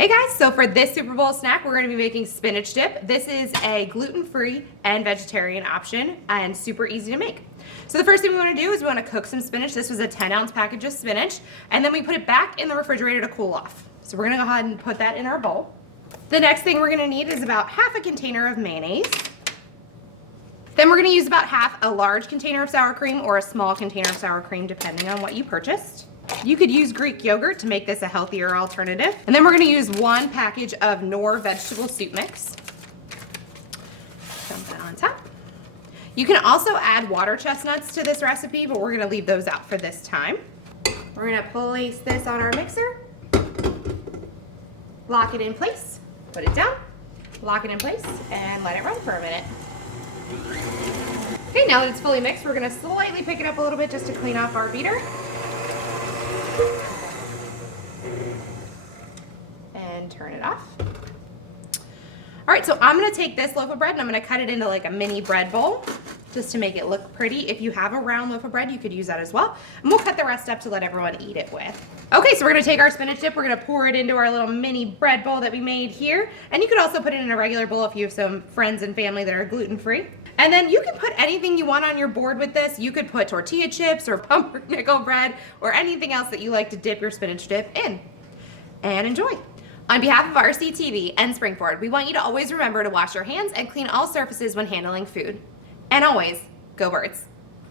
Hey guys, so for this Super Bowl snack, we're going to be making spinach dip. This is a gluten-free and vegetarian option and super easy to make. So the first thing we want to do is we want to cook some spinach. This was a 10-ounce package of spinach, and then we put it back in the refrigerator to cool off. So we're going to go ahead and put that in our bowl. The next thing we're going to need is about half a container of mayonnaise. Then we're going to use about half a large container of sour cream or a small container of sour cream, depending on what you purchased. You could use Greek yogurt to make this a healthier alternative. And then we're going to use one package of Knorr vegetable soup mix. Dump that on top. You can also add water chestnuts to this recipe, but we're going to leave those out for this time. We're going to place this on our mixer. Lock it in place. Put it down. Lock it in place and let it run for a minute. Okay, now that it's fully mixed, we're going to slightly pick it up a little bit just to clean off our beater. And turn it off. All right, so I'm gonna take this loaf of bread and I'm gonna cut it into like a mini bread bowl just to make it look pretty. If you have a round loaf of bread, you could use that as well. And we'll cut the rest up to let everyone eat it with. Okay, so we're gonna take our spinach dip, we're gonna pour it into our little mini bread bowl that we made here. And you could also put it in a regular bowl if you have some friends and family that are gluten-free. And then you can put anything you want on your board with this. You could put tortilla chips or pumpernickel bread or anything else that you like to dip your spinach dip in. And enjoy. On behalf of RCTV and Springford, we want you to always remember to wash your hands and clean all surfaces when handling food. And always, go birds.